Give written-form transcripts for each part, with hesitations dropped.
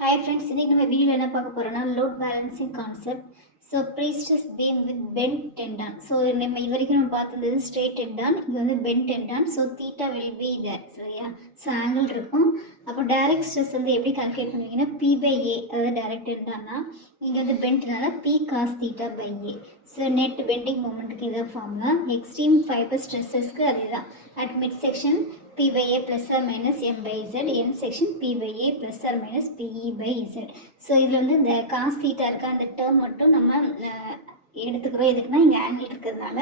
Hi friends, in this video we will see load balancing concept. So pre-stress beam with bent tendon. So நம்ம இதுவரைக்கும் பார்த்தது straight tendon, இது வந்து bent tendon. So theta will be there. சரியா? So angle இருக்கும். அப்போ direct stress வந்து எப்படி calculate பண்ணுவீங்கன்னா P by A, அதாவது direct tendonனா இங்க வந்து bentனால P cos theta by A. So net bending momentக்கு இதான் ஃபார்முலா. Extreme fiber stressesக்கு அதேதான். At midsection P by A plus or minus M by Z, end section P by A plus or minus PE by Z. So இதில் வந்து இந்த cos theta இருக்க அந்த term மட்டும் நம்ம எடுத்துக்கிறோம். எதுக்குன்னா இங்கே ஆங்கிள் இருக்கிறதுனால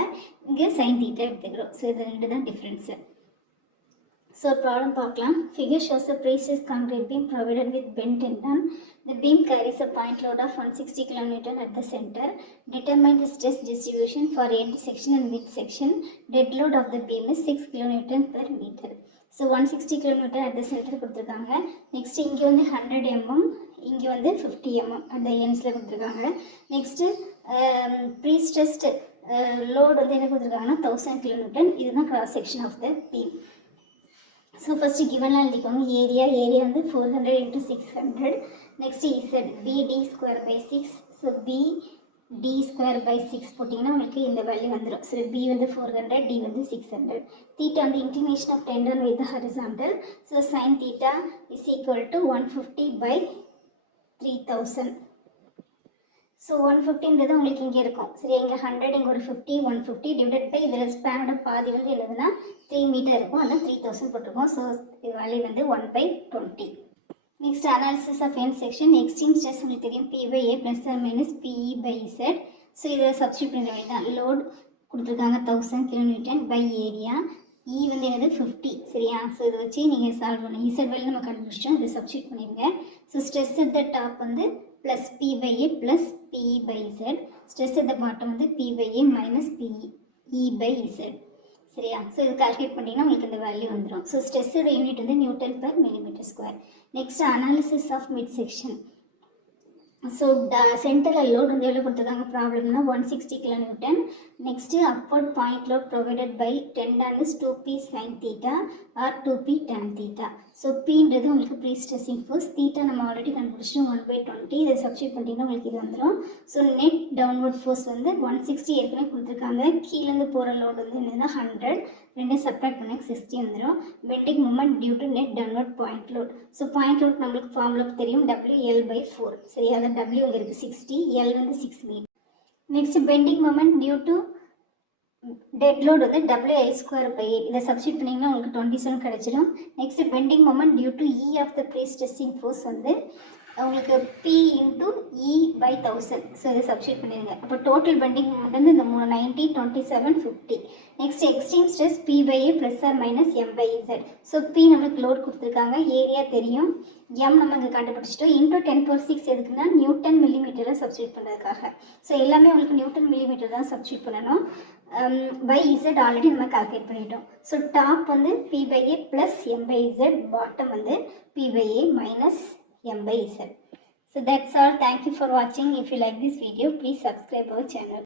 இங்கே சைன் தீட்டா எடுத்துக்கிறோம். ஸோ இது ரெண்டு தான் டிஃப்ரென்ஸு. ஸோ ப்ராப்ளம் பார்க்கலாம். Figure shows a pre-stressed concrete beam provided with bent tendon. The beam carries a point load of 160 kN at the center. Determine the stress distribution for end section and mid section. Dead load of the beam is 6 kN per meter. So 160 kN at the center கொடுத்துருக்காங்க. Next இங்கே வந்து 100 mm, இங்கே வந்து 50 mm at the ends கொடுத்துருக்காங்க. Next pre-stressed load வந்து என்ன கொடுத்துருக்காங்கன்னா 1000 kN. இதுதான் cross section of the beam. So first கிவன்லாம் எழுதிக்கோங்க. ஏரியா வந்து 400 into 600. Next Z BD square by 6. So BD square by 6 போட்டிங்கன்னா உங்களுக்கு இந்த வேல்யூ வந்துடும். ஸோ B வந்து 400, D வந்து 600. தீட்டா வந்து inclination of tendon with horizontal. So sine theta is equal to 150 by 3000. So 150ன்றது உங்களுக்கு இங்கே இருக்கும். சரி, இங்கே 100, இங்கே ஒரு 50, 150 டிவைடட் பை இதில் ஸ்பேனோட பாதி வந்து எழுதுனா 3 மீட்டர் இருக்கும். அதான் 3000 போட்டிருக்கோம். ஸோ இது வேல்யூ வந்து 1/20. Next analysis of end section. Extreme stress உங்களுக்கு தெரியும் P by A plus or minus PE by Z. So இதில் சப்ஸ்டியூட் பண்ண வேண்டியதான். லோட் கொடுத்துருக்காங்க 1000 kN பை ஏரியா. E வந்து என்னது 50. சரியா? ஸோ இதை வச்சு நீங்கள் சால்வ் பண்ணி Z வேல்யூ நம்ம கண்டுபிடிச்சோம். இதை சப்ஸ்டியூட் பண்ணிடுங்க. So stress at the top வந்து plus P by A plus PE by Z. Stress at the bottom வந்து P by A minus PE by Z. சரியா? ஸோ இது கால்குலேட் பண்ணிங்கன்னா உங்களுக்கு இந்த வேல்யூ வந்துடும். ஸோ ஸ்ட்ரெஸ்ஸோட யூனிட் வந்து newton per millimeter square. Next analysis of mid section. So சென்டரில் லோட் வந்து எவ்வளோ கொடுத்துருக்காங்க ப்ராப்ளம்னா 160 kN. Next upward point load provided by tendon is 2P sin theta or 2P tan theta. So Pன்றது உங்களுக்கு ப்ரீ ஸ்ட்ரெஸ்ஸிங் ஃபோர்ஸ். தீட்டா நம்ம already கண்டுபிடிச்சிட்டோம் 1/20. இதை சப்ஸ்டியூட் பண்ணிட்டீங்கன்னா உங்களுக்கு இது வந்துடும். ஸோ நெட் டவுன்வர்ட் ஃபோர்ஸ் வந்து 160 ஏற்கனவே கொடுத்துருக்காங்க. கீழேருந்து போகிற லோடு வந்து என்னதுன்னா 100. ரெண்டும் சப்ராக்ட் பண்ண 60 வந்துடும். Bending moment due to net downward point load. So point load நம்மளுக்கு ஃபார்முலா தெரியும் WL/4. சரி, அதான் W இங்கே இருக்குது 60, L வந்து 6 metre. Next bending moment due to dead load வந்து WL²/8. இதை சப்ஸ்டியூட் பண்ணிங்கன்னா உங்களுக்கு 27 கிடச்சிடும். Next bending moment due to E of the prestressing force வந்து உங்களுக்கு P into E by 1000. So இதை சப்ஸ்டியூட் பண்ணிடுங்க. அப்போ டோட்டல் பெண்டிங் மூமெண்ட் வந்து இந்த 90, 27, 50. Next extreme stress P by A plus or minus M by Z. So P நம்மளுக்கு load கொடுத்துருக்காங்க, area தெரியும், M நம்ம இங்கே கண்டுபிடிச்சிட்டோம். இன்டூ 10⁻⁶ எதுக்குன்னா நியூட்டன் மில்லிமீட்டரை சப்ஸ்டியூட் பண்ணுறதுக்காக. ஸோ எல்லாமே உங்களுக்கு நியூட்டன் மில்லிமீட்டர் தான் சப்ஸ்டியூட் பண்ணணும். பை Z ஆல்ரெடி நம்ம கால்குலேட் பண்ணிட்டோம். ஸோ டாப் வந்து P by A plus M by Z, bottom வந்து P by A minus M by Z. So that's all. Thank you for watching. If you like this video, please subscribe our channel.